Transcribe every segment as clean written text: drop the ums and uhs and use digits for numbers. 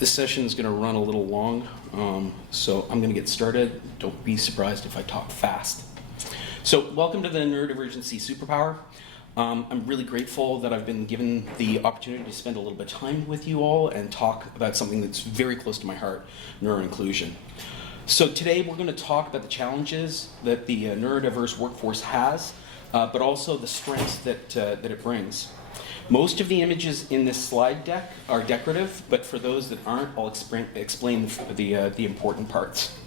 This session is going to run a little long, so I'm going to get started. Don't be surprised if I talk fast. So welcome to the Neurodivergency SuperPower. I'm really grateful that I've been given the opportunity to spend a little bit of time with you all and talk about something that's very close to my heart, neuro-inclusion. So today we're going to talk about the challenges that the neurodiverse workforce has, but also the strengths that it brings. Most of the images in this slide deck are decorative, but for those that aren't, I'll explain the important parts.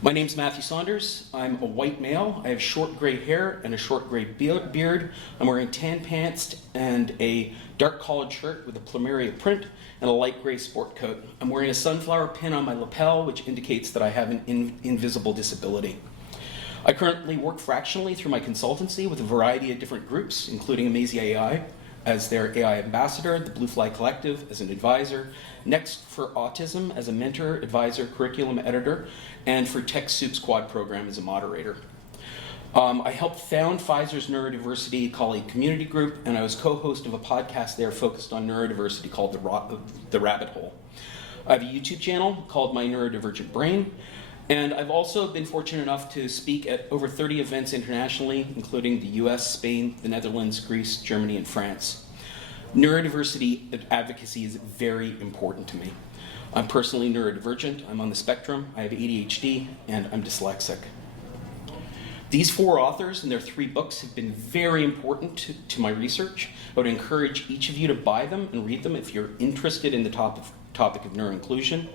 My name's Matthew Saunders. I'm a white male. I have short gray hair and a short gray beard. I'm wearing tan pants and a dark collared shirt with a plumeria print and a light gray sport coat. I'm wearing a sunflower pin on my lapel, which indicates that I have an invisible disability. I currently work fractionally through my consultancy with a variety of different groups, including Amazing AI as their AI ambassador, the Blue Fly Collective as an advisor, Next for Autism as a mentor, advisor, curriculum editor, and for Tech Soup Squad program as a moderator. I helped found Pfizer's Neurodiversity colleague community group, and I was co-host of a podcast there focused on neurodiversity called The Rabbit Hole. I have a YouTube channel called My Neurodivergent Brain, and I've also been fortunate enough to speak at over 30 events internationally, including the US, Spain, the Netherlands, Greece, Germany, and France. Neurodiversity advocacy is very important to me. I'm personally neurodivergent, I'm on the spectrum, I have ADHD, and I'm dyslexic. These four authors and their 3 books have been very important to my research. I would encourage each of you to buy them and read them if you're interested in the topic of neuroinclusion.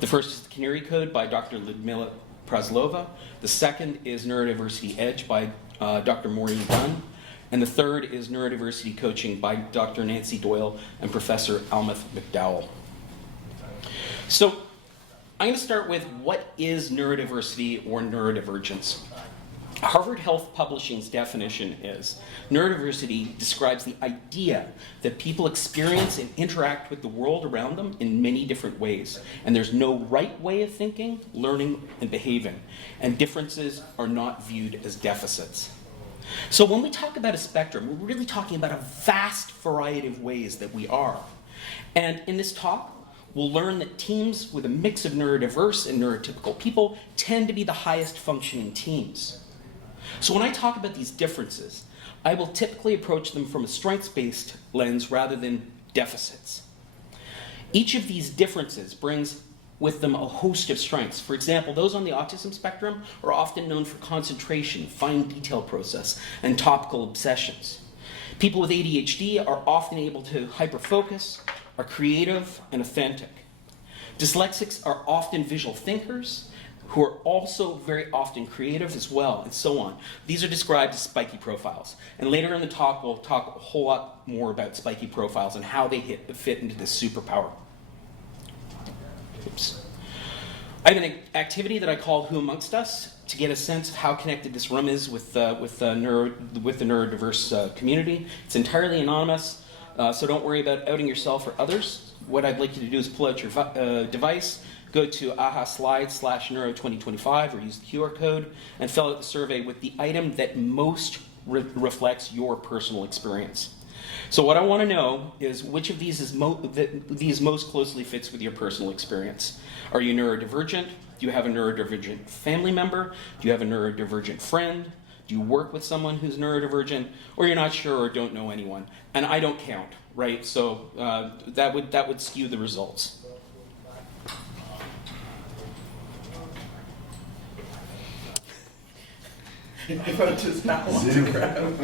The first is The Canary Code by Dr. Ludmila Praslova. The second is Neurodiversity Edge by Dr. Maureen Dunn. And the third is Neurodiversity Coaching by Dr. Nancy Doyle and Professor Almeth McDowell. So I'm going to start with what is neurodiversity or neurodivergence. Harvard Health Publishing's definition is, neurodiversity describes the idea that people experience and interact with the world around them in many different ways. And there's no right way of thinking, learning, and behaving. And differences are not viewed as deficits. So when we talk about a spectrum, we're really talking about a vast variety of ways that we are. And in this talk, we'll learn that teams with a mix of neurodiverse and neurotypical people tend to be the highest functioning teams. So when I talk about these differences, I will typically approach them from a strengths-based lens rather than deficits. Each of these differences brings with them a host of strengths. For example, those on the autism spectrum are often known for concentration, fine detail process, and topical obsessions. People with ADHD are often able to hyperfocus, are creative, and authentic. Dyslexics are often visual thinkers, who are also very often creative as well, and so on. These are described as spiky profiles. And later in the talk, we'll talk a whole lot more about spiky profiles and how they fit into this superpower. Oops. I have an activity that I call Who Amongst Us to get a sense of how connected this room is with the neurodiverse community. It's entirely anonymous, so don't worry about outing yourself or others. What I'd like you to do is pull out your device, go to aha/slide/neuro2025 or use the QR code and fill out the survey with the item that most reflects your personal experience. So what I want to know is which of these most closely fits with your personal experience. Are you neurodivergent? Do you have a neurodivergent family member? Do you have a neurodivergent friend? Do you work with someone who's neurodivergent? Or you're not sure or don't know anyone? And I don't count, right? So that would skew the results. My phone does not want to grab.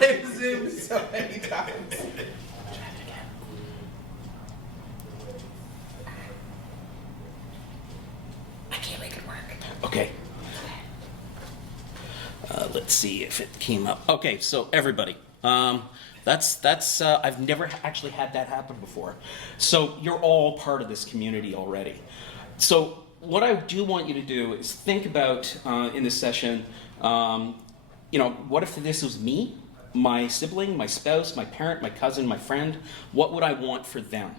I've zoomed so many times. I can't make it work. Okay. Let's see if it came up. Okay, so everybody, I've never actually had that happen before. So you're all part of this community already. So what I do want you to do is think about in this session. What if this was me, my sibling, my spouse, my parent, my cousin, my friend? What would I want for them?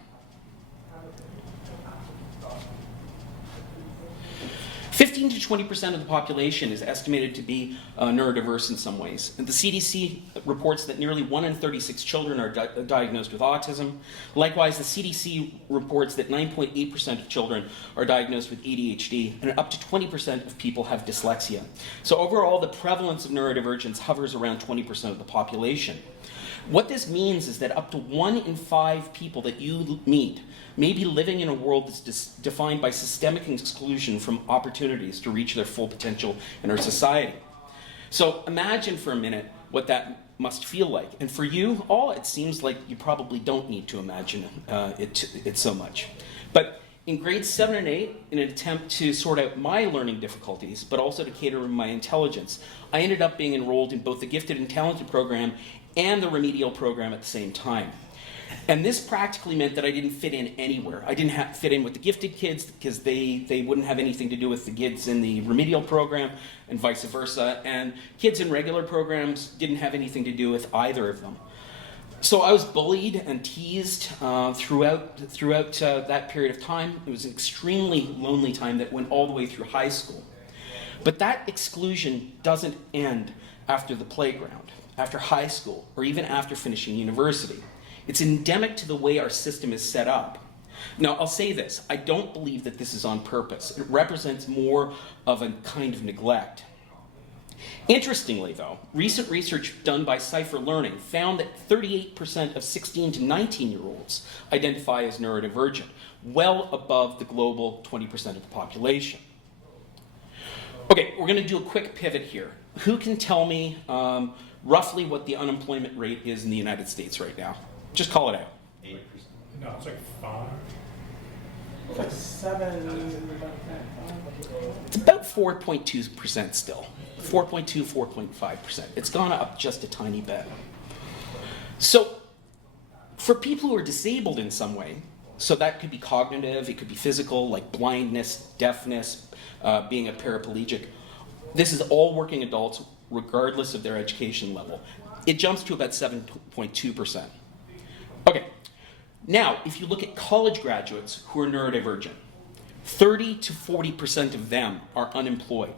15 15 to 20% of the population is estimated to be neurodiverse in some ways. And the CDC reports that nearly 1 in 36 children are diagnosed with autism. Likewise, the CDC reports that 9.8% of children are diagnosed with ADHD, and up to 20% of people have dyslexia. So overall, the prevalence of neurodivergence hovers around 20% of the population. What this means is that up to 1 in 5 people that you meet may be living in a world that's defined by systemic exclusion from opportunities to reach their full potential in our society. So imagine for a minute what that must feel like. And for you all, it seems like you probably don't need to imagine it so much. But in grades 7 and 8, in an attempt to sort out my learning difficulties, but also to cater to my intelligence, I ended up being enrolled in both the Gifted and Talented program and the remedial program at the same time. And this practically meant that I didn't fit in anywhere. I didn't fit in with the gifted kids because they wouldn't have anything to do with the kids in the remedial program, and vice versa. And kids in regular programs didn't have anything to do with either of them. So I was bullied and teased throughout that period of time. It was an extremely lonely time that went all the way through high school. But that exclusion doesn't end after the playground, after high school, or even after finishing university. It's endemic to the way our system is set up. Now, I'll say this, I don't believe that this is on purpose. It represents more of a kind of neglect. Interestingly, though, recent research done by Cipher Learning found that 38% of 16 to 19-year-olds identify as neurodivergent, well above the global 20% of the population. Okay, we're going to do a quick pivot here. Who can tell me roughly what the unemployment rate is in the United States right now? Just call it out. 8%. No, it's like 5. It's like 7. It's about 4.2% still. 4.2, 4.5%. It's gone up just a tiny bit. So for people who are disabled in some way, so that could be cognitive, it could be physical, like blindness, deafness, being a paraplegic. This is all working adults regardless of their education level. It jumps to about 7.2%. Okay, now if you look at college graduates who are neurodivergent, 30 to 40% of them are unemployed.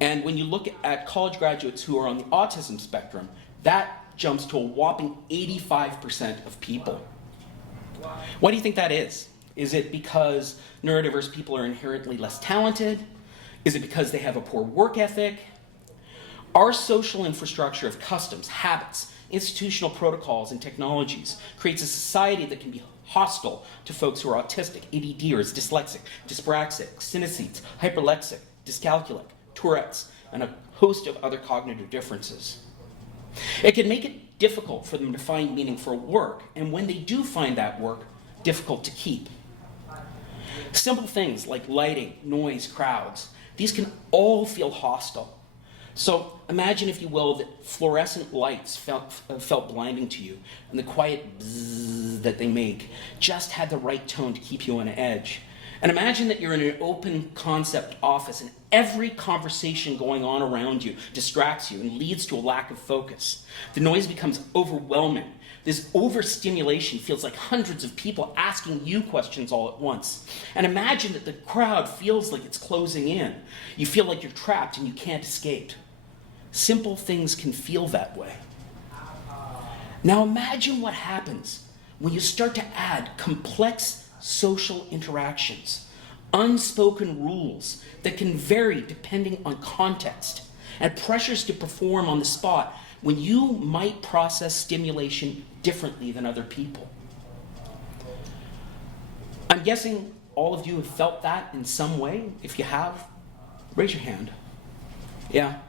And when you look at college graduates who are on the autism spectrum, that jumps to a whopping 85% of people. Why do you think that is? Is it because neurodiverse people are inherently less talented? Is it because they have a poor work ethic? Our social infrastructure of customs, habits, institutional protocols, and technologies creates a society that can be hostile to folks who are autistic, ADDers, dyslexic, dyspraxic, synesthetes, hyperlexic, dyscalculic, Tourette's, and a host of other cognitive differences. It can make it difficult for them to find meaningful work, and when they do find that work, difficult to keep. Simple things like lighting, noise, crowds, these can all feel hostile. So imagine, if you will, that fluorescent lights felt blinding to you, and the quiet bzzz that they make just had the right tone to keep you on edge. And imagine that you're in an open concept office and every conversation going on around you distracts you and leads to a lack of focus. The noise becomes overwhelming. This overstimulation feels like hundreds of people asking you questions all at once. And imagine that the crowd feels like it's closing in. You feel like you're trapped and you can't escape. Simple things can feel that way. Now imagine what happens when you start to add complex social interactions, unspoken rules that can vary depending on context, and pressures to perform on the spot when you might process stimulation differently than other people. I'm guessing all of you have felt that in some way. If you have, raise your hand. Yeah.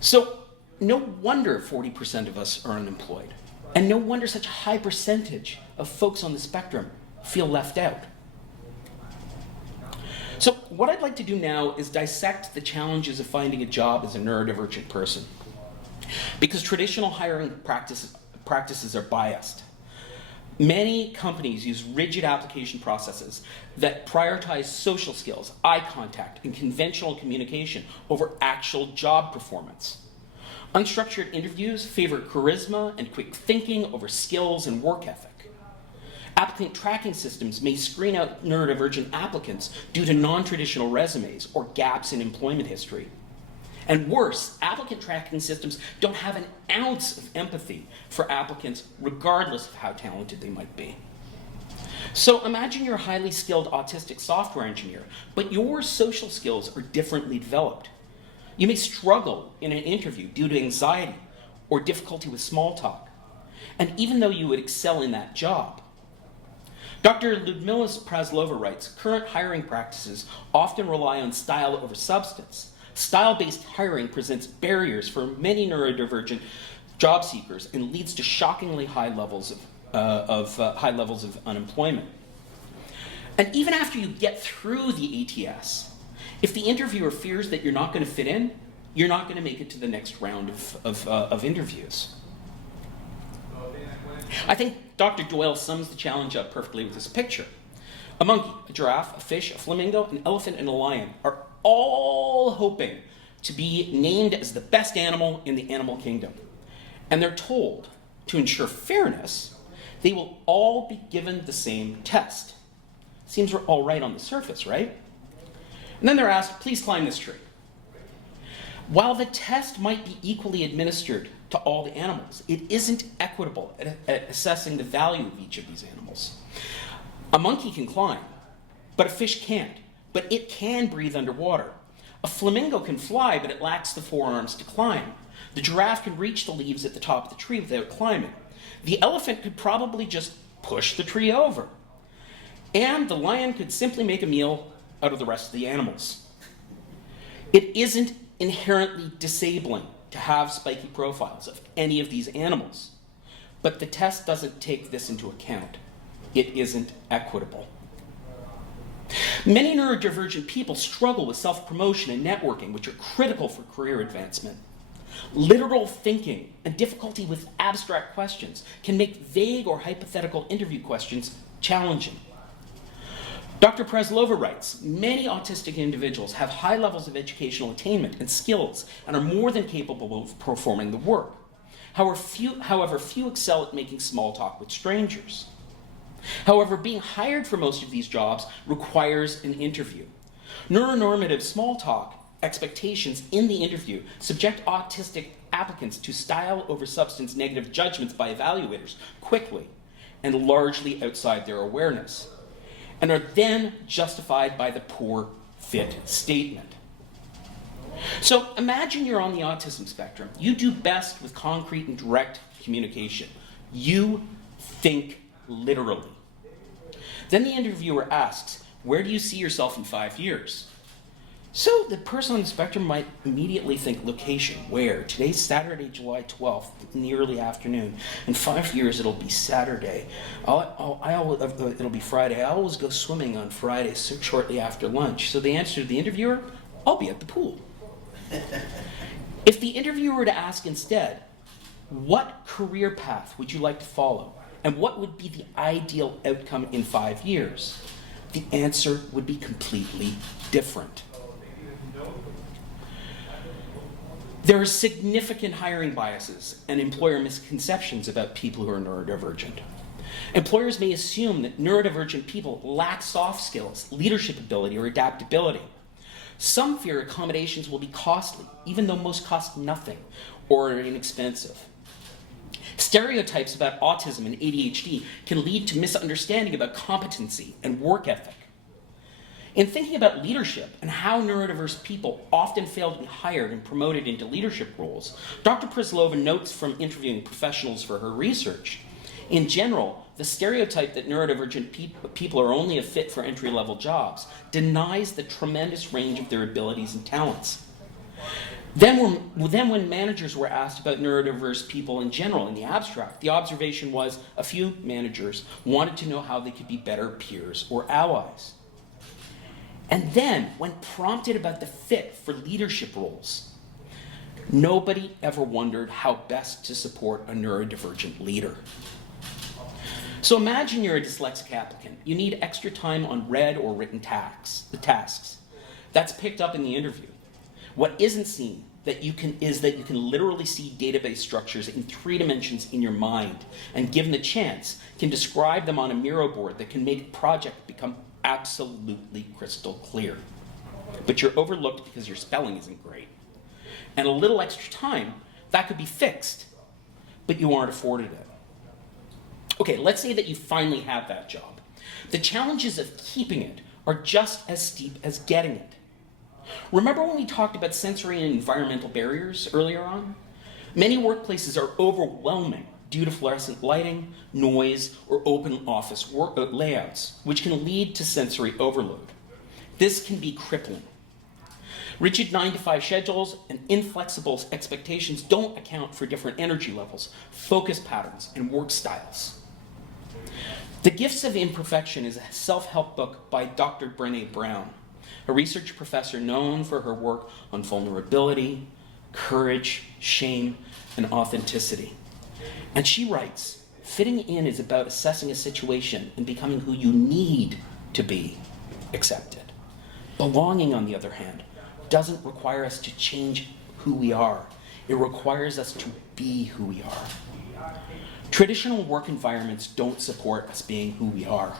So no wonder 40% of us are unemployed, and no wonder such a high percentage of folks on the spectrum feel left out. So what I'd like to do now is dissect the challenges of finding a job as a neurodivergent person. Because traditional hiring practices are biased. Many companies use rigid application processes that prioritize social skills, eye contact, and conventional communication over actual job performance. Unstructured interviews favor charisma and quick thinking over skills and work ethic. Applicant tracking systems may screen out neurodivergent applicants due to non-traditional resumes or gaps in employment history. And worse, applicant tracking systems don't have an ounce of empathy for applicants, regardless of how talented they might be. So imagine you're a highly skilled autistic software engineer, but your social skills are differently developed. You may struggle in an interview due to anxiety or difficulty with small talk. And even though you would excel in that job, Dr. Ludmila Praslova writes, current hiring practices often rely on style over substance. Style-based hiring presents barriers for many neurodivergent job seekers and leads to shockingly high levels of unemployment. And even after you get through the ATS, if the interviewer fears that you're not going to fit in, you're not going to make it to the next round of interviews. I think Dr. Doyle sums the challenge up perfectly with this picture. A monkey, a giraffe, a fish, a flamingo, an elephant, and a lion are all hoping to be named as the best animal in the animal kingdom. And they're told, to ensure fairness, they will all be given the same test. Seems we're all right on the surface, right? And then they're asked, please climb this tree. While the test might be equally administered to all the animals, it isn't equitable at assessing the value of each of these animals. A monkey can climb, but a fish can't. But it can breathe underwater. A flamingo can fly, but it lacks the forearms to climb. The giraffe can reach the leaves at the top of the tree without climbing. The elephant could probably just push the tree over. And the lion could simply make a meal out of the rest of the animals. It isn't inherently disabling to have spiky profiles of any of these animals, but the test doesn't take this into account. It isn't equitable. Many neurodivergent people struggle with self-promotion and networking, which are critical for career advancement. Literal thinking and difficulty with abstract questions can make vague or hypothetical interview questions challenging. Dr. Praslova writes, many autistic individuals have high levels of educational attainment and skills and are more than capable of performing the work. However, few excel at making small talk with strangers. However, being hired for most of these jobs requires an interview. Neuronormative small talk expectations in the interview subject autistic applicants to style over substance negative judgments by evaluators quickly and largely outside their awareness, and are then justified by the poor fit statement. So imagine you're on the autism spectrum. You do best with concrete and direct communication. You think literally. Then the interviewer asks, where do you see yourself in 5 years? So the person on the spectrum might immediately think location, where? Today's Saturday, July 12th, in the early afternoon. In 5 years, it'll be Saturday. It'll be Friday. I always go swimming on Fridays shortly after lunch. So the answer to the interviewer, I'll be at the pool. If the interviewer were to ask instead, what career path would you like to follow? And what would be the ideal outcome in 5 years? The answer would be completely different. There are significant hiring biases and employer misconceptions about people who are neurodivergent. Employers may assume that neurodivergent people lack soft skills, leadership ability, or adaptability. Some fear accommodations will be costly, even though most cost nothing or are inexpensive. Stereotypes about autism and ADHD can lead to misunderstanding about competency and work ethic. In thinking about leadership and how neurodiverse people often fail to be hired and promoted into leadership roles, Dr. Praslova notes from interviewing professionals for her research. In general, the stereotype that neurodivergent people are only a fit for entry-level jobs denies the tremendous range of their abilities and talents. Then when managers were asked about neurodiverse people in general in the abstract, the observation was a few managers wanted to know how they could be better peers or allies. And then, when prompted about the fit for leadership roles, nobody ever wondered how best to support a neurodivergent leader. So imagine you're a dyslexic applicant. You need extra time on read or written tasks. That's picked up in the interview. What isn't seen is that you can literally see database structures in 3 dimensions in your mind, and given the chance, can describe them on a Miro board that can make a project become absolutely crystal clear. But you're overlooked because your spelling isn't great. And a little extra time, that could be fixed, but you aren't afforded it. Okay, let's say that you finally have that job. The challenges of keeping it are just as steep as getting it. Remember when we talked about sensory and environmental barriers earlier on? Many workplaces are overwhelming due to fluorescent lighting, noise, or open office layouts, which can lead to sensory overload. This can be crippling. Rigid 9-to-5 schedules and inflexible expectations don't account for different energy levels, focus patterns, and work styles. The Gifts of Imperfection is a self-help book by Dr. Brené Brown, a research professor known for her work on vulnerability, courage, shame, and authenticity. And she writes, fitting in is about assessing a situation and becoming who you need to be accepted. Belonging, on the other hand, doesn't require us to change who we are. It requires us to be who we are. Traditional work environments don't support us being who we are.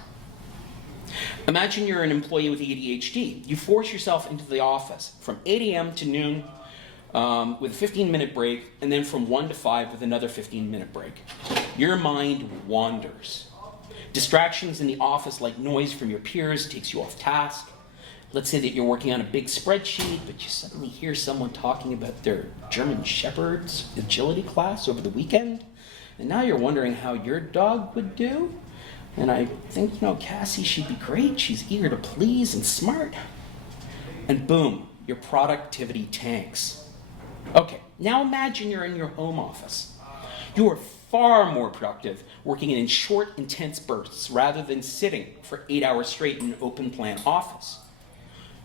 Imagine you're an employee with ADHD. You force yourself into the office from 8 a.m. to noon with a 15-minute break, and then from 1 to 5 with another 15-minute break. Your mind wanders. Distractions in the office like noise from your peers takes you off task. Let's say that you're working on a big spreadsheet, but you suddenly hear someone talking about their German Shepherd's agility class over the weekend, and now you're wondering how your dog would do. And I think, Cassie, she'd be great. She's eager to please and smart. And boom, your productivity tanks. Okay, now imagine you're in your home office. You are far more productive working in short, intense bursts rather than sitting for 8 hours straight in an open plan office.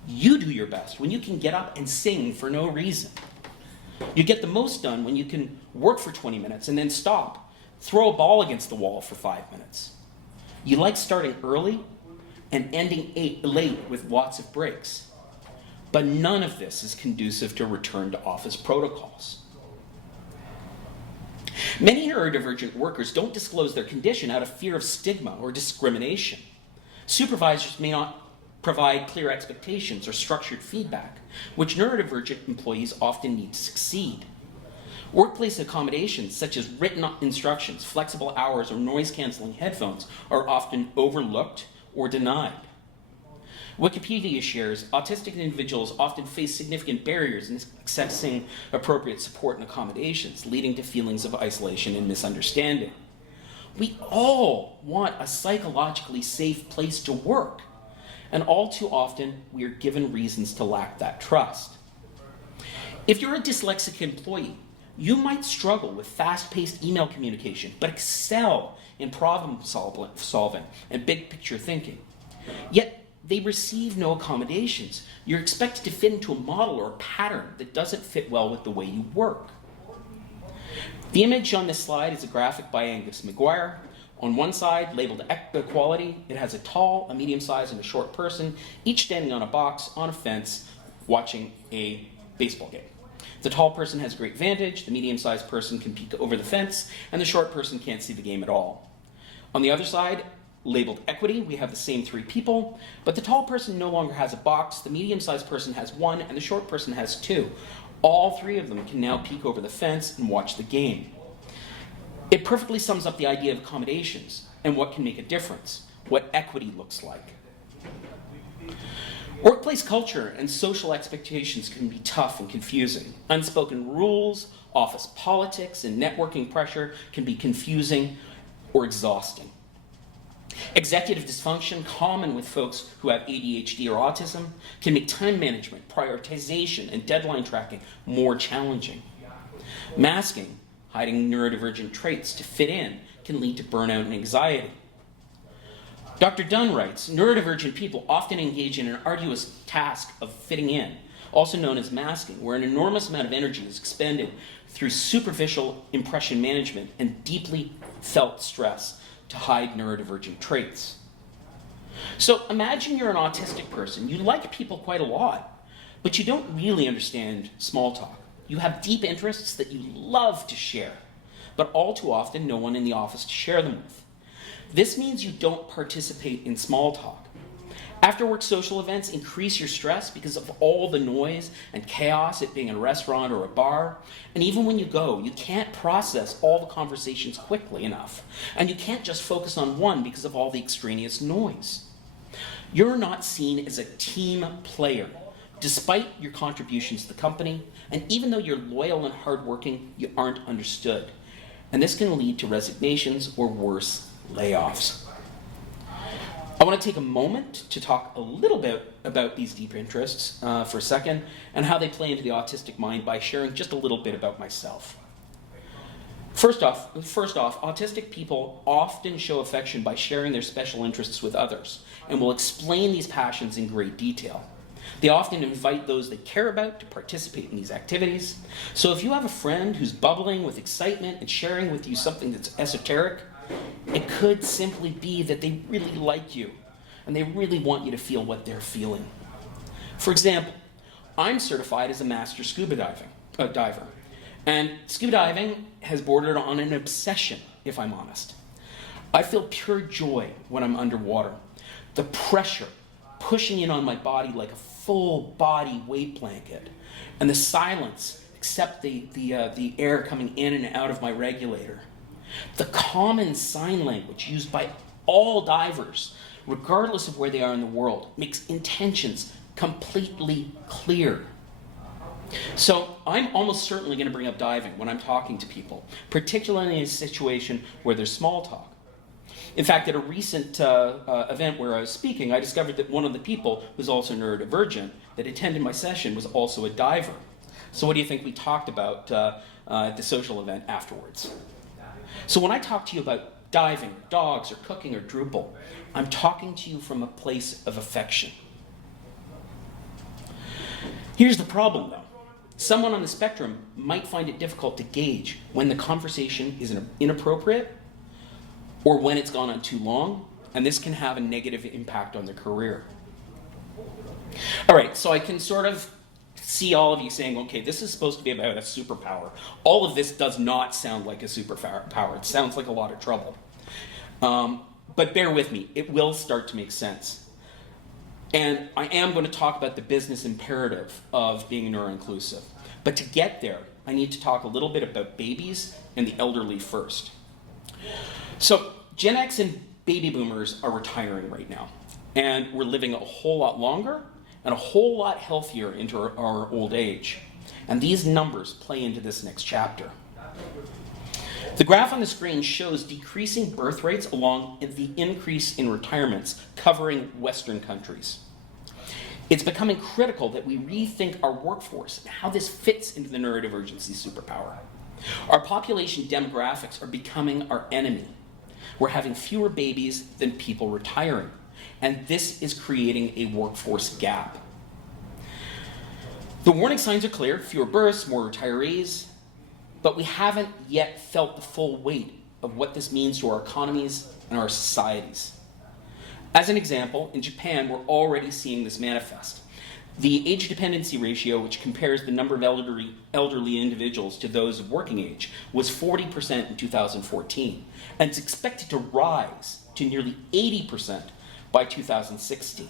You do your best when you can get up and sing for no reason. You get the most done when you can work for 20 minutes and then stop, throw a ball against the wall for 5 minutes. You like starting early and ending late with lots of breaks. But none of this is conducive to return to office protocols. Many neurodivergent workers don't disclose their condition out of fear of stigma or discrimination. Supervisors may not provide clear expectations or structured feedback, which neurodivergent employees often need to succeed. Workplace accommodations such as written instructions, flexible hours, or noise-canceling headphones are often overlooked or denied. Wikipedia shares autistic individuals often face significant barriers in accessing appropriate support and accommodations, leading to feelings of isolation and misunderstanding. We all want a psychologically safe place to work, and all too often we are given reasons to lack that trust. If you're a dyslexic employee, you might struggle with fast-paced email communication, but excel in problem solving and big picture thinking. Yet they receive no accommodations. You're expected to fit into a model or a pattern that doesn't fit well with the way you work. The image on this slide is a graphic by Angus McGuire. On one side, labeled equality, it has a tall, a medium-sized, and a short person, each standing on a box on a fence watching a baseball game. The tall person has great vantage, the medium-sized person can peek over the fence, and the short person can't see the game at all. On the other side, labeled equity, we have the same 3 people, but the tall person no longer has a box, the medium-sized person has 1, and the short person has 2. All 3 of them can now peek over the fence and watch the game. It perfectly sums up the idea of accommodations and what can make a difference, what equity looks like. Workplace culture and social expectations can be tough and confusing. Unspoken rules, office politics, and networking pressure can be confusing or exhausting. Executive dysfunction, common with folks who have ADHD or autism, can make time management, prioritization, and deadline tracking more challenging. Masking, hiding neurodivergent traits to fit in, can lead to burnout and anxiety. Dr. Dunn writes, neurodivergent people often engage in an arduous task of fitting in, also known as masking, where an enormous amount of energy is expended through superficial impression management and deeply felt stress to hide neurodivergent traits. So imagine you're an autistic person. You like people quite a lot, but you don't really understand small talk. You have deep interests that you love to share, but all too often no one in the office to share them with. This means you don't participate in small talk. After-work social events increase your stress because of all the noise and chaos at being in a restaurant or a bar. And even when you go, you can't process all the conversations quickly enough. And you can't just focus on one because of all the extraneous noise. You're not seen as a team player, despite your contributions to the company. And even though you're loyal and hardworking, you aren't understood. And this can lead to resignations or worse, layoffs. I want to take a moment to talk a little bit about these deep interests for a second and how they play into the autistic mind by sharing just a little bit about myself. First off, autistic people often show affection by sharing their special interests with others and will explain these passions in great detail. They often invite those they care about to participate in these activities. So if you have a friend who's bubbling with excitement and sharing with you something that's esoteric, it could simply be that they really like you and they really want you to feel what they're feeling. For example, I'm certified as a master scuba diver, and scuba diving has bordered on an obsession, if I'm honest. I feel pure joy when I'm underwater. The pressure pushing in on my body like a full body weight blanket, and the silence except the air coming in and out of my regulator. The common sign language used by all divers, regardless of where they are in the world, makes intentions completely clear. So I'm almost certainly going to bring up diving when I'm talking to people, particularly in a situation where there's small talk. In fact, at a recent event where I was speaking, I discovered that one of the people who's also neurodivergent that attended my session was also a diver. So what do you think we talked about at the social event afterwards? So when I talk to you about diving, dogs, or cooking, or Drupal, I'm talking to you from a place of affection. Here's the problem, though. Someone on the spectrum might find it difficult to gauge when the conversation is inappropriate or when it's gone on too long, and this can have a negative impact on their career. All right, so I can sort of see all of you saying, okay, this is supposed to be about a superpower. All of this does not sound like a superpower. It sounds like a lot of trouble. But bear with me, it will start to make sense. And I am going to talk about the business imperative of being neuro-inclusive. But to get there, I need to talk a little bit about babies and the elderly first. So Gen X and baby boomers are retiring right now. And we're living a whole lot longer and a whole lot healthier into our old age. And these numbers play into this next chapter. The graph on the screen shows decreasing birth rates along the increase in retirements covering Western countries. It's becoming critical that we rethink our workforce and how this fits into the neurodivergency superpower. Our population demographics are becoming our enemy. We're having fewer babies than people retiring. And this is creating a workforce gap. The warning signs are clear: fewer births, more retirees, but we haven't yet felt the full weight of what this means to our economies and our societies. As an example, in Japan, we're already seeing this manifest. The age dependency ratio, which compares the number of elderly individuals to those of working age, was 40% in 2014, and it's expected to rise to nearly 80% by 2060.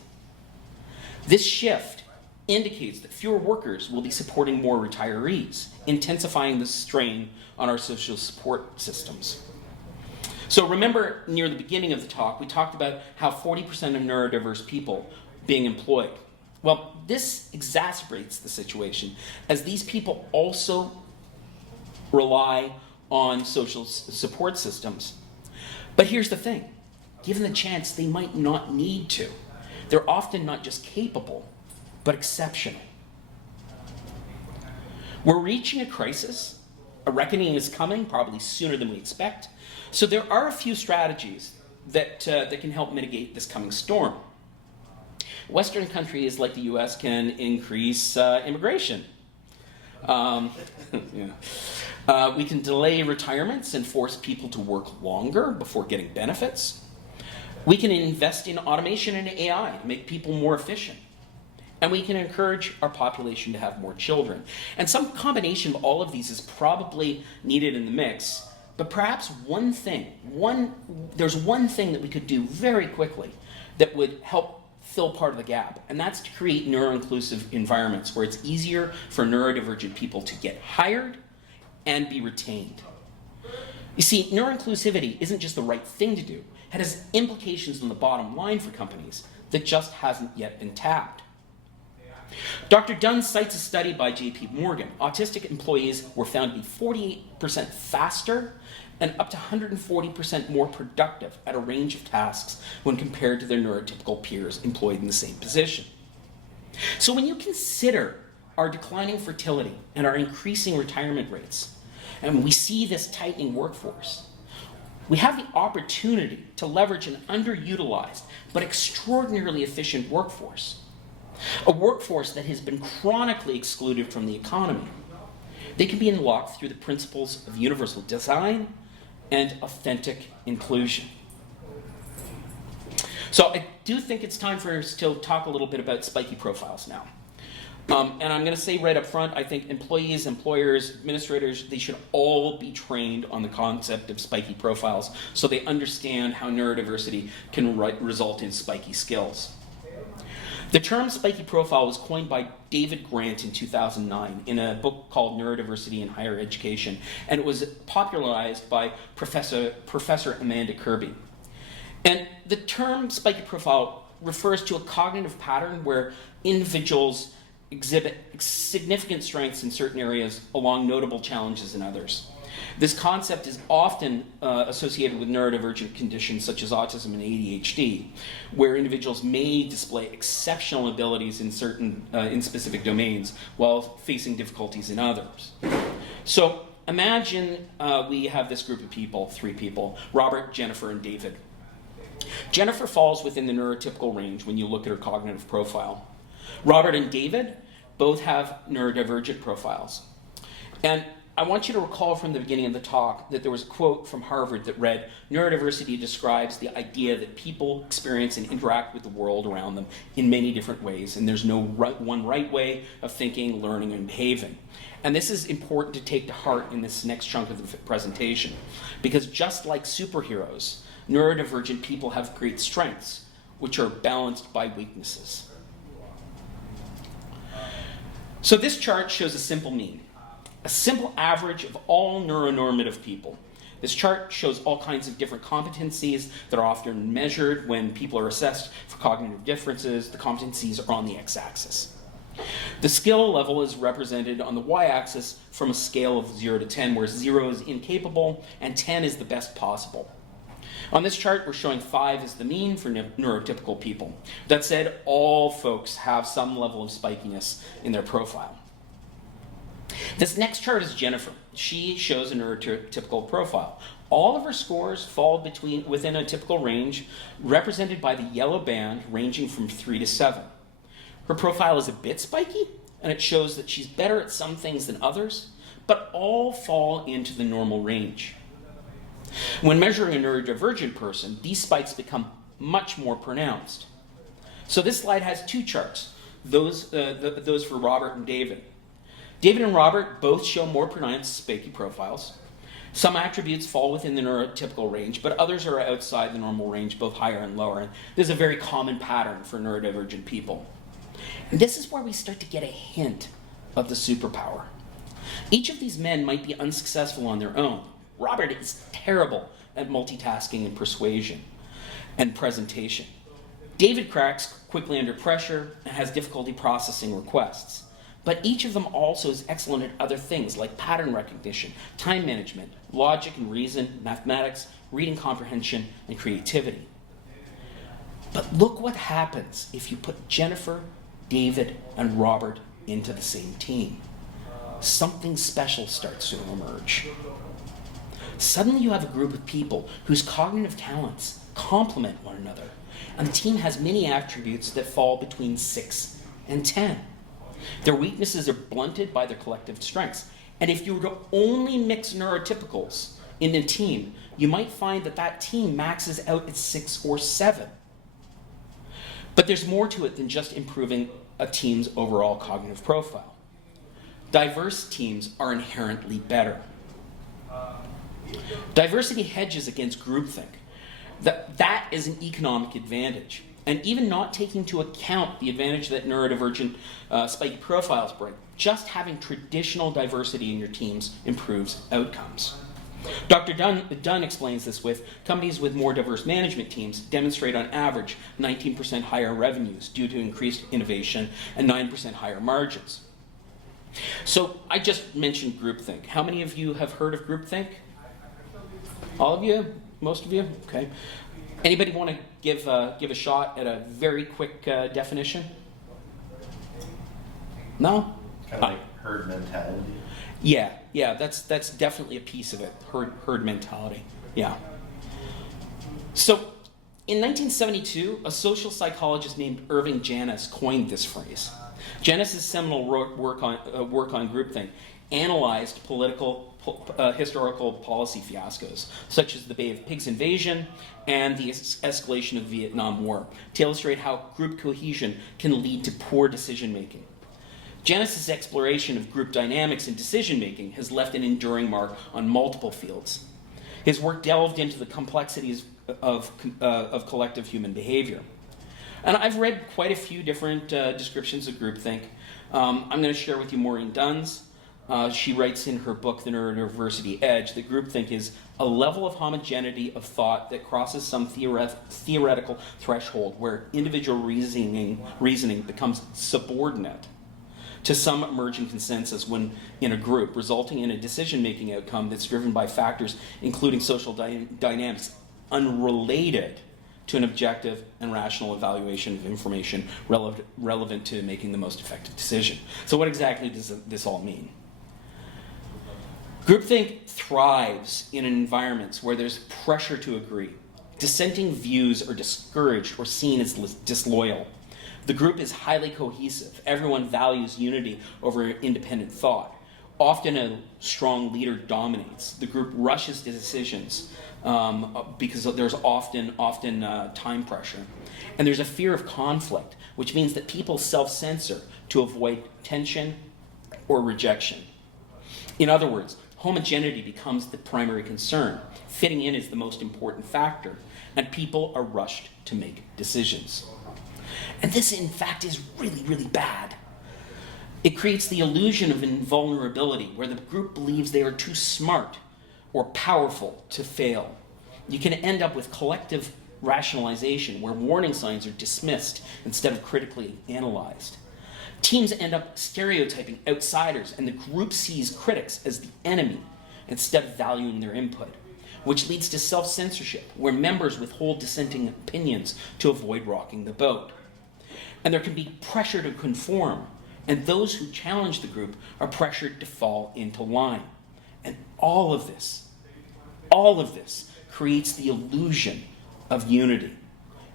This shift indicates that fewer workers will be supporting more retirees, intensifying the strain on our social support systems. So remember, near the beginning of the talk, we talked about how 40% of neurodiverse people being employed. Well, this exacerbates the situation, as these people also rely on social support systems. But here's the thing. Given the chance, they might not need to. They're often not just capable, but exceptional. We're reaching a crisis. A reckoning is coming, probably sooner than we expect. So there are a few strategies that can help mitigate this coming storm. Western countries like the US can increase immigration. We can delay retirements and force people to work longer before getting benefits. We can invest in automation and AI to make people more efficient. And we can encourage our population to have more children. And some combination of all of these is probably needed in the mix, but perhaps there's one thing that we could do very quickly that would help fill part of the gap, and that's to create neuro-inclusive environments where it's easier for neurodivergent people to get hired and be retained. You see, neuro-inclusivity isn't just the right thing to do. It has implications on the bottom line for companies that just hasn't yet been tapped. Dr. Dunn cites a study by JP Morgan. Autistic employees were found to be 48% faster and up to 140% more productive at a range of tasks when compared to their neurotypical peers employed in the same position. So when you consider our declining fertility and our increasing retirement rates, and we see this tightening workforce, we have the opportunity to leverage an underutilized but extraordinarily efficient workforce. A workforce that has been chronically excluded from the economy. They can be unlocked through the principles of universal design and authentic inclusion. So I do think it's time for us to talk a little bit about spiky profiles now. And I'm going to say right up front, I think employees, employers, administrators, they should all be trained on the concept of spiky profiles so they understand how neurodiversity can result in spiky skills. The term spiky profile was coined by David Grant in 2009 in a book called Neurodiversity in Higher Education, and it was popularized by Professor Amanda Kirby. And the term spiky profile refers to a cognitive pattern where individuals exhibit significant strengths in certain areas along notable challenges in others. This concept is often associated with neurodivergent conditions such as autism and ADHD, where individuals may display exceptional abilities in specific domains while facing difficulties in others. So imagine we have this group of people, 3 people, Robert, Jennifer, and David. Jennifer falls within the neurotypical range when you look at her cognitive profile. Robert and David both have neurodivergent profiles. And I want you to recall from the beginning of the talk that there was a quote from Harvard that read, "Neurodiversity describes the idea that people experience and interact with the world around them in many different ways, and there's no one right way of thinking, learning, and behaving." And this is important to take to heart in this next chunk of the presentation, because just like superheroes, neurodivergent people have great strengths, which are balanced by weaknesses. So this chart shows a simple mean. A simple average of all neuronormative people. This chart shows all kinds of different competencies that are often measured when people are assessed for cognitive differences. The competencies are on the x-axis. The skill level is represented on the y-axis from a scale of 0 to 10, where 0 is incapable and 10 is the best possible. On this chart, we're showing 5 as the mean for neurotypical people. That said, all folks have some level of spikiness in their profile. This next chart is Jennifer. She shows a neurotypical profile. All of her scores fall within a typical range, represented by the yellow band ranging from 3 to 7. Her profile is a bit spiky, and it shows that she's better at some things than others, but all fall into the normal range. When measuring a neurodivergent person, these spikes become much more pronounced. So this slide has 2 charts, those for Robert and David. David and Robert both show more pronounced spiky profiles. Some attributes fall within the neurotypical range, but others are outside the normal range, both higher and lower. And this is a very common pattern for neurodivergent people. And this is where we start to get a hint of the superpower. Each of these men might be unsuccessful on their own. Robert is terrible at multitasking and persuasion and presentation. David cracks quickly under pressure and has difficulty processing requests. But each of them also is excellent at other things like pattern recognition, time management, logic and reason, mathematics, reading comprehension, and creativity. But look what happens if you put Jennifer, David, and Robert into the same team. Something special starts to emerge. Suddenly you have a group of people whose cognitive talents complement one another, and the team has many attributes that fall between 6 and 10. Their weaknesses are blunted by their collective strengths. And if you were to only mix neurotypicals in a team, you might find that that team maxes out at 6 or 7. But there's more to it than just improving a team's overall cognitive profile. Diverse teams are inherently better. Diversity hedges against groupthink. That is an economic advantage. And even not taking into account the advantage that neurodivergent spiky profiles bring, just having traditional diversity in your teams improves outcomes. Dr. Dunn explains this with companies with more diverse management teams demonstrate on average 19% higher revenues due to increased innovation and 9% higher margins. So I just mentioned groupthink. How many of you have heard of groupthink? All of you? Most of you? Okay. Anybody want to give a shot at a very quick definition? No? Kind of like herd mentality. Yeah, that's definitely a piece of it. Herd mentality. Yeah. So, in 1972, a social psychologist named Irving Janis coined this phrase. Janis's seminal work on groupthink analyzed historical policy fiascos, such as the Bay of Pigs invasion and the escalation of the Vietnam War, to illustrate how group cohesion can lead to poor decision-making. Janis's exploration of group dynamics and decision-making has left an enduring mark on multiple fields. His work delved into the complexities of collective human behavior. And I've read quite a few different descriptions of groupthink. I'm going to share with you Maureen Dunn's. She writes in her book, The Neurodiversity Edge, that groupthink is a level of homogeneity of thought that crosses some theoretical threshold where individual reasoning becomes subordinate to some emerging consensus when in a group, resulting in a decision-making outcome that's driven by factors including social dynamics unrelated to an objective and rational evaluation of information relevant to making the most effective decision. So what exactly does this all mean? Groupthink thrives in environments where there's pressure to agree. Dissenting views are discouraged or seen as disloyal. The group is highly cohesive. Everyone values unity over independent thought. Often a strong leader dominates. The group rushes to decisions because there's often time pressure. And there's a fear of conflict, which means that people self-censor to avoid tension or rejection. In other words, homogeneity becomes the primary concern. Fitting in is the most important factor, and people are rushed to make decisions. And this, in fact, is really, really bad. It creates the illusion of invulnerability, where the group believes they are too smart or powerful to fail. You can end up with collective rationalization, where warning signs are dismissed instead of critically analyzed. Teams end up stereotyping outsiders, and the group sees critics as the enemy instead of valuing their input, which leads to self-censorship, where members withhold dissenting opinions to avoid rocking the boat. And there can be pressure to conform, and those who challenge the group are pressured to fall into line. And all of this creates the illusion of unity.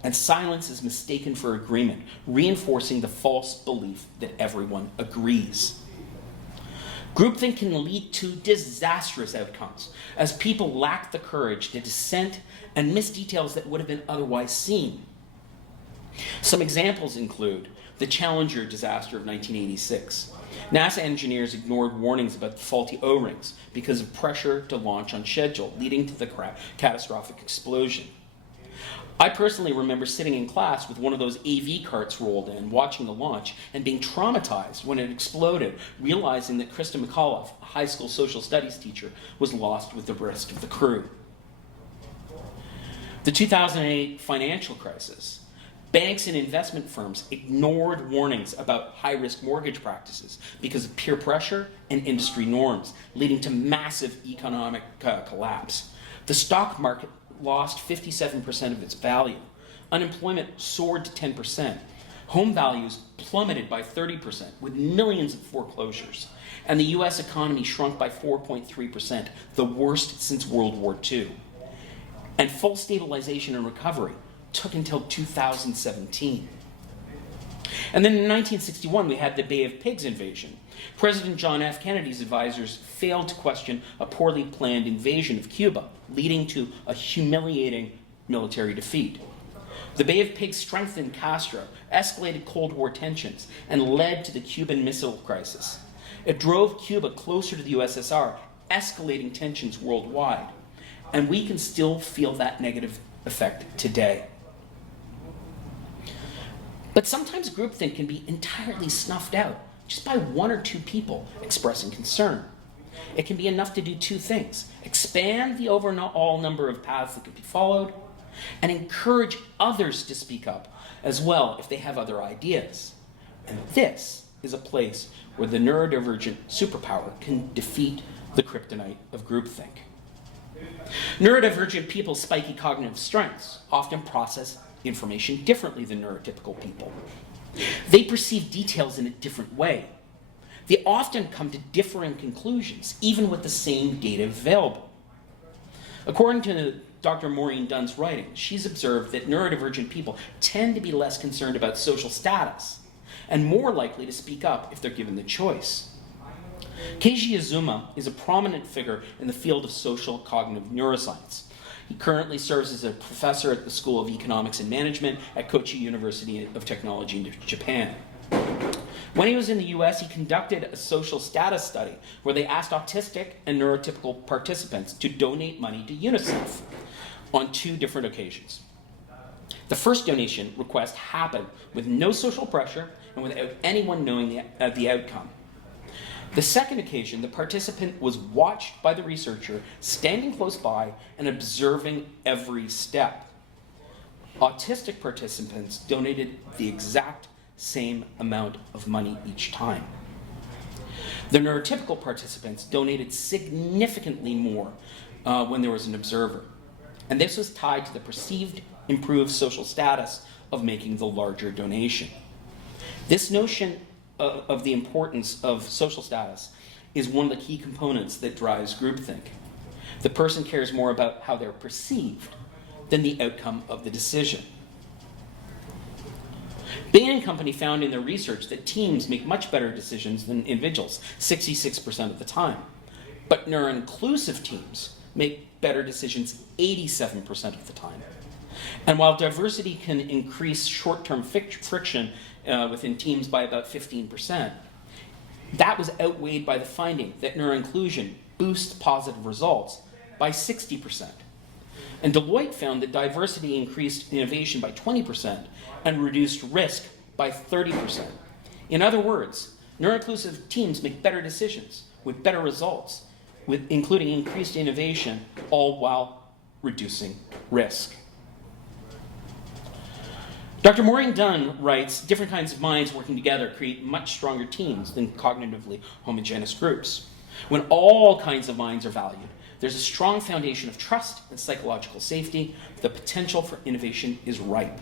And silence is mistaken for agreement, reinforcing the false belief that everyone agrees. Groupthink can lead to disastrous outcomes, as people lack the courage to dissent and miss details that would have been otherwise seen. Some examples include the Challenger disaster of 1986. NASA engineers ignored warnings about faulty O-rings because of pressure to launch on schedule, leading to the catastrophic explosion. I personally remember sitting in class with one of those AV carts rolled in, watching the launch, and being traumatized when it exploded, realizing that Krista McAuliffe, a high school social studies teacher, was lost with the rest of the crew. The 2008 financial crisis. Banks and investment firms ignored warnings about high-risk mortgage practices because of peer pressure and industry norms, leading to massive economic collapse. The stock market lost 57% of its value. Unemployment soared to 10%. Home values plummeted by 30%, with millions of foreclosures. And the US economy shrunk by 4.3%, the worst since World War II. And full stabilization and recovery took until 2017. And then in 1961, we had the Bay of Pigs invasion. President John F. Kennedy's advisors failed to question a poorly planned invasion of Cuba, leading to a humiliating military defeat. The Bay of Pigs strengthened Castro, escalated Cold War tensions, and led to the Cuban Missile Crisis. It drove Cuba closer to the USSR, escalating tensions worldwide. And we can still feel that negative effect today. But sometimes groupthink can be entirely snuffed out just by one or two people expressing concern. It can be enough to do two things: expand the overall number of paths that can be followed, and encourage others to speak up as well if they have other ideas. And this is a place where the neurodivergent superpower can defeat the kryptonite of groupthink. Neurodivergent people's spiky cognitive strengths often process information differently than neurotypical people. They perceive details in a different way. They often come to differing conclusions, even with the same data available. According to Dr. Maureen Dunn's writing, she's observed that neurodivergent people tend to be less concerned about social status and more likely to speak up if they're given the choice. Keiji Izuma is a prominent figure in the field of social cognitive neuroscience. He currently serves as a professor at the School of Economics and Management at Kochi University of Technology in Japan. When he was in the US, he conducted a social status study where they asked autistic and neurotypical participants to donate money to UNICEF on two different occasions. The first donation request happened with no social pressure and without anyone knowing the outcome. The second occasion, the participant was watched by the researcher, standing close by and observing every step. Autistic participants donated the exact same amount of money each time. The neurotypical participants donated significantly more when there was an observer. And this was tied to the perceived improved social status of making the larger donation. This notion of the importance of social status is one of the key components that drives groupthink. The person cares more about how they're perceived than the outcome of the decision. Bain and Company found in their research that teams make much better decisions than individuals, 66% of the time. But neuro-inclusive teams make better decisions 87% of the time. And while diversity can increase short-term friction within teams by about 15%, that was outweighed by the finding that neuro-inclusion boosts positive results by 60%. And Deloitte found that diversity increased innovation by 20% and reduced risk by 30%. In other words, neuro-inclusive teams make better decisions with better results, including increased innovation, all while reducing risk. Dr. Maureen Dunn writes, different kinds of minds working together create much stronger teams than cognitively homogeneous groups. When all kinds of minds are valued, there's a strong foundation of trust and psychological safety. The potential for innovation is ripe.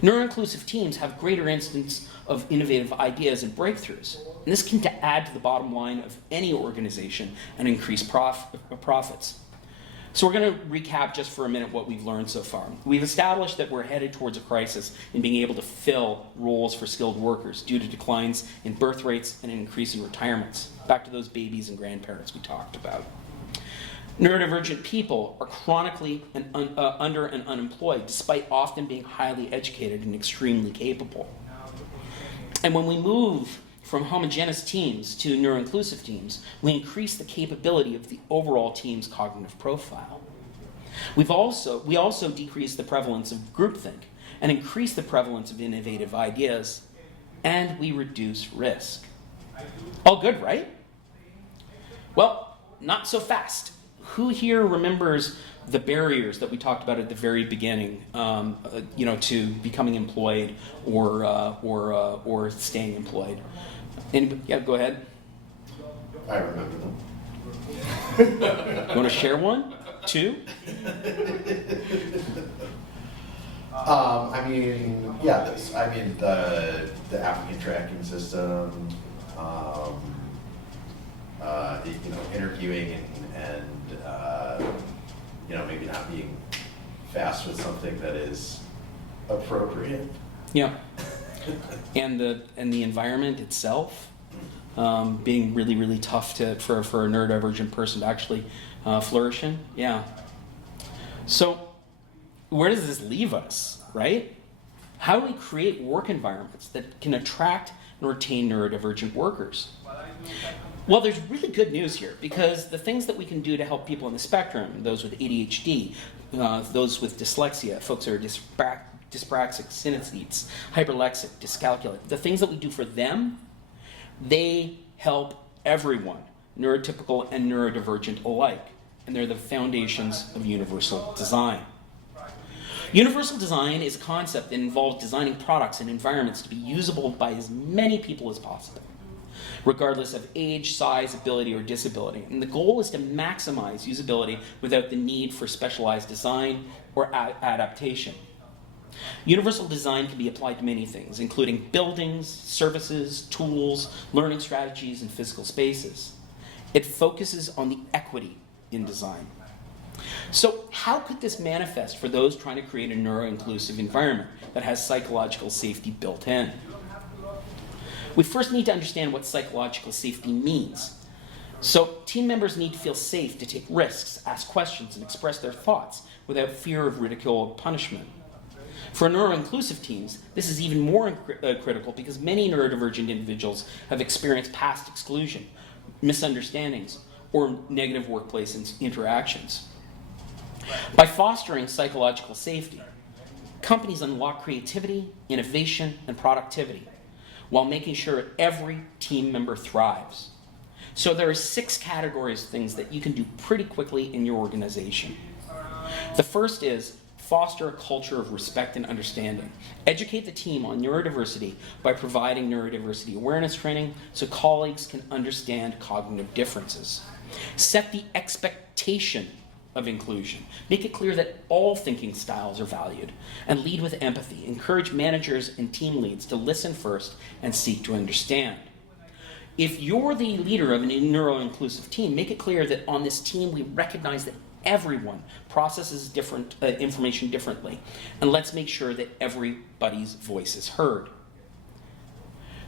Neuro-inclusive teams have greater instance of innovative ideas and breakthroughs. And this can add to the bottom line of any organization and increase profits. So we're going to recap just for a minute what we've learned so far. We've established that we're headed towards a crisis in being able to fill roles for skilled workers due to declines in birth rates and an increase in retirements. Back to those babies and grandparents we talked about. Neurodivergent people are chronically under and unemployed, despite often being highly educated and extremely capable. And when we move from homogeneous teams to neuro-inclusive teams, we increase the capability of the overall team's cognitive profile. We also decrease the prevalence of groupthink and increase the prevalence of innovative ideas, and we reduce risk. All good, right? Well, not so fast. Who here remembers the barriers that we talked about at the very beginning, to becoming employed or staying employed? Anybody? Yeah, go ahead. I remember them. You want to share one? Two? The applicant tracking system, interviewing and maybe not being fast with something that is appropriate. Yeah. And the environment itself being really, really tough for a neurodivergent person to actually flourish in. Yeah. So where does this leave us? right? How do we create work environments that can attract and retain neurodivergent workers? Well, there's really good news here, because the things that we can do to help people on the spectrum, those with ADHD, those with dyslexia, folks who are dyspraxic, synesthetes, hyperlexic, dyscalculic, the things that we do for them, they help everyone, neurotypical and neurodivergent alike, and they're the foundations of universal design. Universal design is a concept that involves designing products and environments to be usable by as many people as possible, regardless of age, size, ability, or disability. And the goal is to maximize usability without the need for specialized design or adaptation. Universal design can be applied to many things, including buildings, services, tools, learning strategies, and physical spaces. It focuses on the equity in design. So how could this manifest for those trying to create a neuro-inclusive environment that has psychological safety built in? We first need to understand what psychological safety means. So team members need to feel safe to take risks, ask questions, and express their thoughts without fear of ridicule or punishment. For neuro-inclusive teams, this is even more critical because many neurodivergent individuals have experienced past exclusion, misunderstandings, or negative workplace interactions. By fostering psychological safety, companies unlock creativity, innovation, and productivity while making sure every team member thrives. So there are 6 categories of things that you can do pretty quickly in your organization. The first is foster a culture of respect and understanding. Educate the team on neurodiversity by providing neurodiversity awareness training so colleagues can understand cognitive differences. Set the expectation of inclusion. Make it clear that all thinking styles are valued, and lead with empathy. Encourage managers and team leads to listen first and seek to understand. If you're the leader of a neuro-inclusive team, make it clear that on this team we recognize that everyone processes different information differently, and let's make sure that everybody's voice is heard.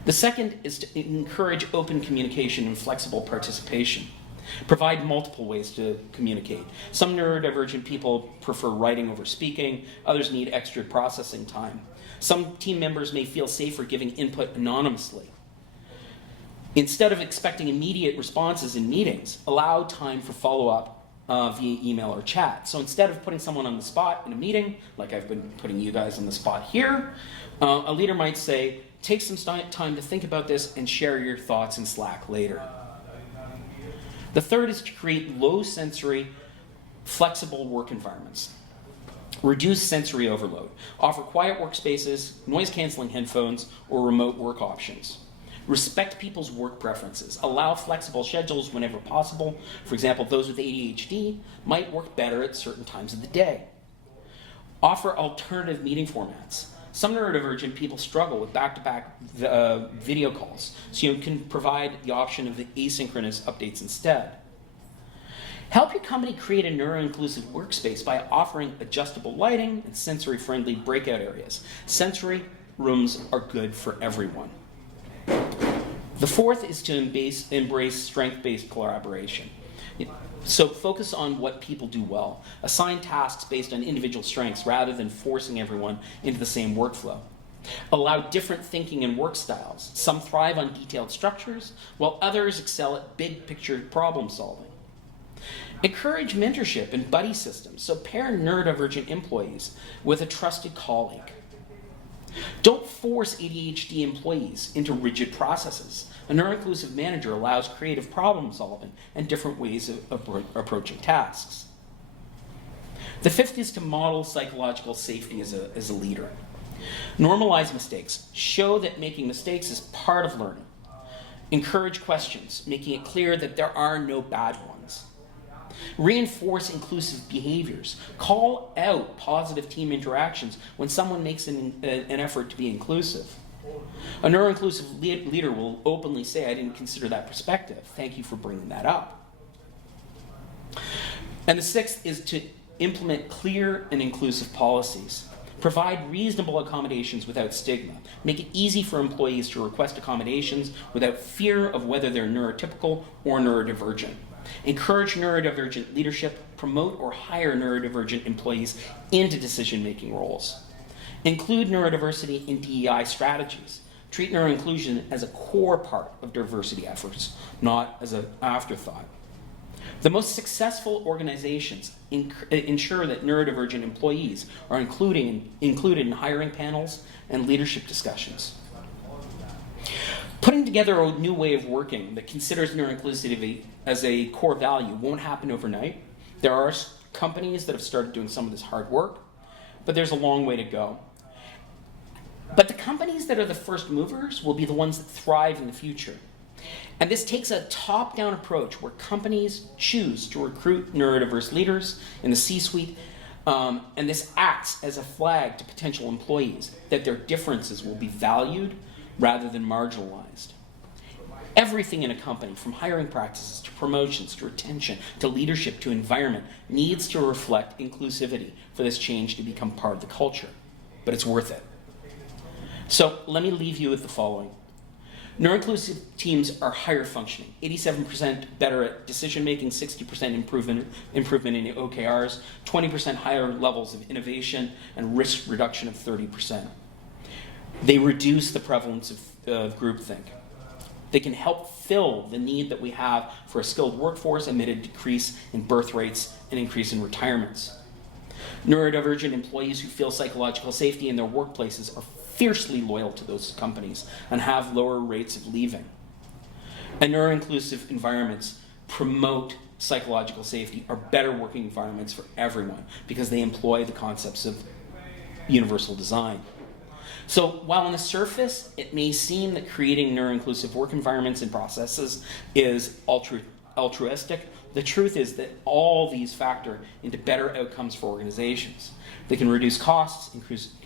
The second is to encourage open communication and flexible participation. Provide multiple ways to communicate. Some neurodivergent people prefer writing over speaking, others need extra processing time. Some team members may feel safer giving input anonymously. Instead of expecting immediate responses in meetings, allow time for follow-up via email or chat. So instead of putting someone on the spot in a meeting, like I've been putting you guys on the spot here, a leader might say, take some time to think about this and share your thoughts in Slack later. The third is to create low-sensory, flexible work environments. Reduce sensory overload. Offer quiet workspaces, noise-canceling headphones, or remote work options. Respect people's work preferences. Allow flexible schedules whenever possible. For example, those with ADHD might work better at certain times of the day. Offer alternative meeting formats. Some neurodivergent people struggle with back-to-back video calls, so you can provide the option of the asynchronous updates instead. Help your company create a neuro-inclusive workspace by offering adjustable lighting and sensory-friendly breakout areas. Sensory rooms are good for everyone. The fourth is to embrace strength-based collaboration. So focus on what people do well. Assign tasks based on individual strengths rather than forcing everyone into the same workflow. Allow different thinking and work styles. Some thrive on detailed structures, while others excel at big-picture problem solving. Encourage mentorship and buddy systems, so pair neurodivergent employees with a trusted colleague. Don't force ADHD employees into rigid processes. A neuro-inclusive manager allows creative problem solving and different ways of approaching tasks. The fifth is to model psychological safety as a leader. Normalize mistakes. Show that making mistakes is part of learning. Encourage questions, making it clear that there are no bad ones. Reinforce inclusive behaviors. Call out positive team interactions when someone makes an effort to be inclusive. A neuro-inclusive leader will openly say, I didn't consider that perspective. Thank you for bringing that up. And the sixth is to implement clear and inclusive policies. Provide reasonable accommodations without stigma. Make it easy for employees to request accommodations without fear of whether they're neurotypical or neurodivergent. Encourage neurodivergent leadership. Promote or hire neurodivergent employees into decision-making roles. Include neurodiversity in DEI strategies. Treat neuroinclusion as a core part of diversity efforts, not as an afterthought. The most successful organizations ensure that neurodivergent employees are included in hiring panels and leadership discussions. Putting together a new way of working that considers neuroinclusivity as a core value won't happen overnight. There are companies that have started doing some of this hard work, but there's a long way to go. But the companies that are the first movers will be the ones that thrive in the future. And this takes a top-down approach where companies choose to recruit neurodiverse leaders in the C-suite, and this acts as a flag to potential employees that their differences will be valued rather than marginalized. Everything in a company, from hiring practices to promotions to retention to leadership to environment, needs to reflect inclusivity for this change to become part of the culture. But it's worth it. So let me leave you with the following. Neuro-inclusive teams are higher functioning, 87% better at decision-making, 60% improvement in OKRs, 20% higher levels of innovation, and risk reduction of 30%. They reduce the prevalence of groupthink. They can help fill the need that we have for a skilled workforce amid a decrease in birth rates and increase in retirements. Neurodivergent employees who feel psychological safety in their workplaces are fiercely loyal to those companies and have lower rates of leaving. And neuro-inclusive environments promote psychological safety, are better working environments for everyone because they employ the concepts of universal design. So while on the surface, it may seem that creating neuro-inclusive work environments and processes is altruistic, the truth is that all these factor into better outcomes for organizations. They can reduce costs,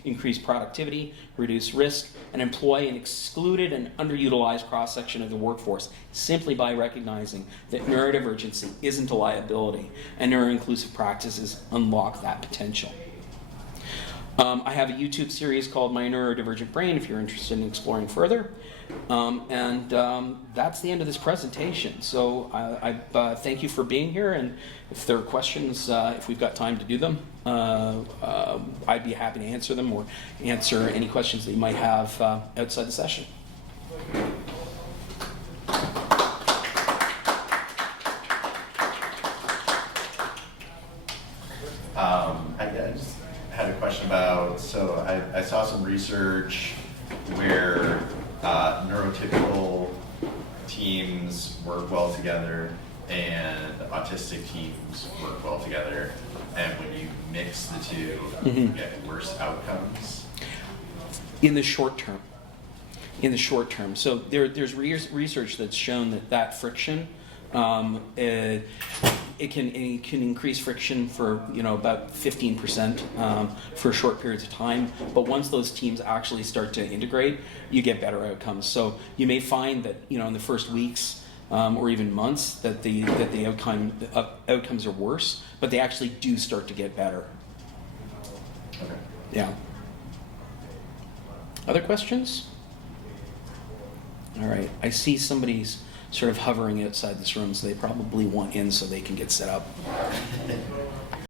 increase productivity, reduce risk, and employ an excluded and underutilized cross-section of the workforce simply by recognizing that neurodivergency isn't a liability and neuro-inclusive practices unlock that potential. I have a YouTube series called My Neurodivergent Brain if you're interested in exploring further. That's the end of this presentation. So I thank you for being here, and if there are questions, if we've got time to do them, I'd be happy to answer them or answer any questions that you might have outside the session. I just had a question about, so I saw some research where neurotypical teams work well together and autistic teams work well together, and when you mix the two, you get worse outcomes. In the short term. So there's research that's shown that friction, it can increase friction for about 15% for short periods of time. But once those teams actually start to integrate, you get better outcomes. So you may find that in the first weeks or even months that the outcomes are worse, but they actually do start to get better. Okay. Yeah. Other questions? All right. I see somebody's sort of hovering outside this room, so they probably want in so they can get set up.